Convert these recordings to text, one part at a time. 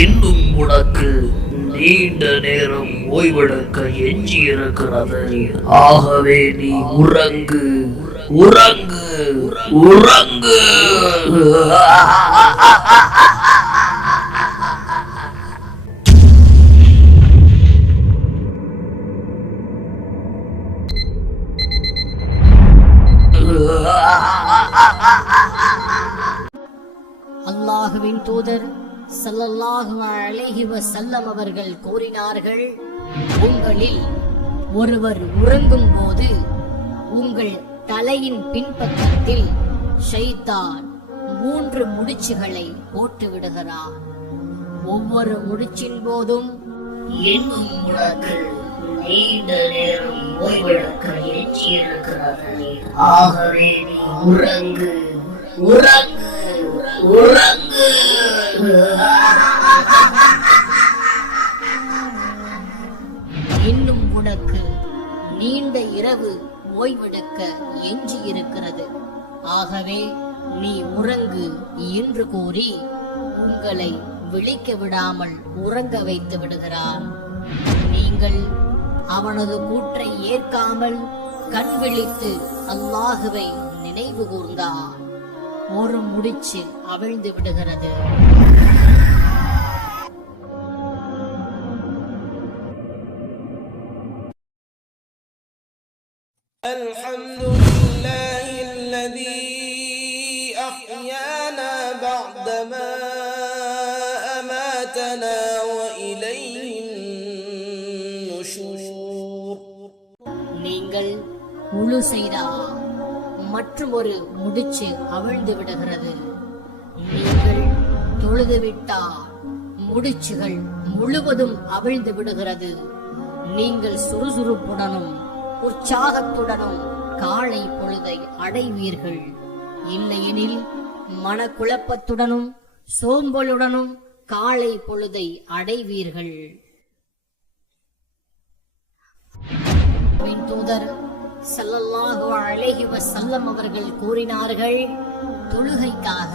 இன்னும் உனக்கு நீண்ட நேரம் ஓய்வெடுக்க எஞ்சி இருக்கிறது. ஆகவே நீ உறங்கு உறங்கு உறங்கு. அல்லாஹுவின் தூதர் ஸல்லல்லாஹு அலைஹி வஸல்லம் அவர்கள் கூறினார்கள், உங்களில் ஒருவர் உறங்கும் போது உங்கள் தலையின் பின்பக்கத்தில் ஷைத்தான் 3 முடிச்சுகளை போட்டு விடுகிறார். ஒவ்வொரு முடிச்சின் போதும் இன்னும் உனக்கு நீண்ட நேரம் ஓய்வெடுக்க எஞ்சி இருக்கிறது. ஆகவே நீ உறங்கு உறங்கு உறங்கு. இன்னும் உனக்கு நீண்ட இரவு ஓய்வெடுக்க எஞ்சி இருக்கிறது. ஆகவே நீ உறங்கு என்று கூறி உங்களை விழிக்க விடாமல் உறங்க வைத்து விடுகிறான். நீங்கள் அவனது கூற்றை ஏற்காமல் கண் விழித்து அல்லாஹுவை நினைவு கூர்ந்தார். ஒரு முடிச்சு அவிழ்ந்து விடுகிறது. அல்ஹம்துலில்லாஹி அல்லதி அஹ்யானா பஅதமா அமாதனா வ இலைஹின் நுஷூர். நீங்கள் உழு செய்தால் மற்றும் ஒரு முடிச்சு அவிழ்ந்து விடுகிறது. நீங்கள் தொழுதுவிட்டால் முடிச்சுகள் முழுவதும் அவிழ்ந்து விடுகிறது. நீங்கள் சுறுசுறுப்புடனும் உற்சாகத்துடனும் காலை பொழுதை அடைவீர்கள். இல்லையெனில் மனக்குழப்பத்துடனும் சோம்பலுடனும் காலை பொழுதை அடைவீர்கள். தூதர் ஸல்லல்லாஹு அலைஹி வஸல்லம் அவர்கள் கூறினார்கள், தொழுகைக்காக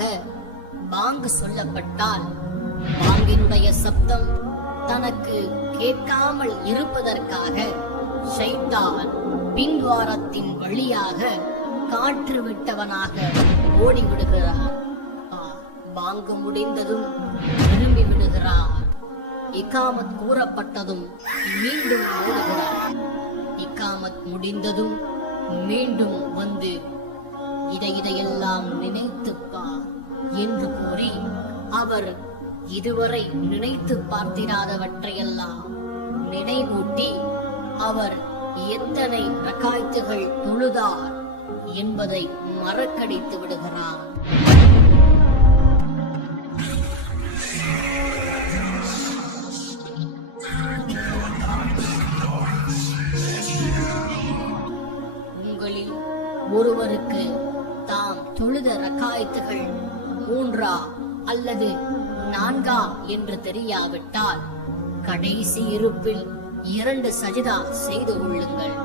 பாங்கு சொல்லப்பட்டால் பாங்கினுடைய சப்தம் தனக்கு கேட்காமல் இருப்பதற்காக ஷைத்தான் பின்வாரத்தின் வழியாக காற்று விட்டவனாக ஓடிவிடுகிறார். பாங்கு முடிந்ததும் திரும்பி விடுகிறார். இகாமத் கூறப்பட்டதும் மீண்டும் ஓடுகிறார். இகாமத் முடிந்ததும் மீண்டும் வந்து இதையெல்லாம் நினைத்துப்பார் என்று கூறி அவர் இதுவரை நினைத்து பார்த்திராதவற்றையெல்லாம் நினைவூட்டி அவர் எத்தனை ரகாய்த்துகள் தொழுதார் என்பதை மறக்கடித்து விடுகிறார். உங்களில் ஒருவருக்கு தாம் தொழுத ரகாய்த்துகள் 3 அல்லது 4 என்று தெரியாவிட்டால் கடைசி இருப்பில் 2 சஜிதா செய்து கொள்ளுங்கள்.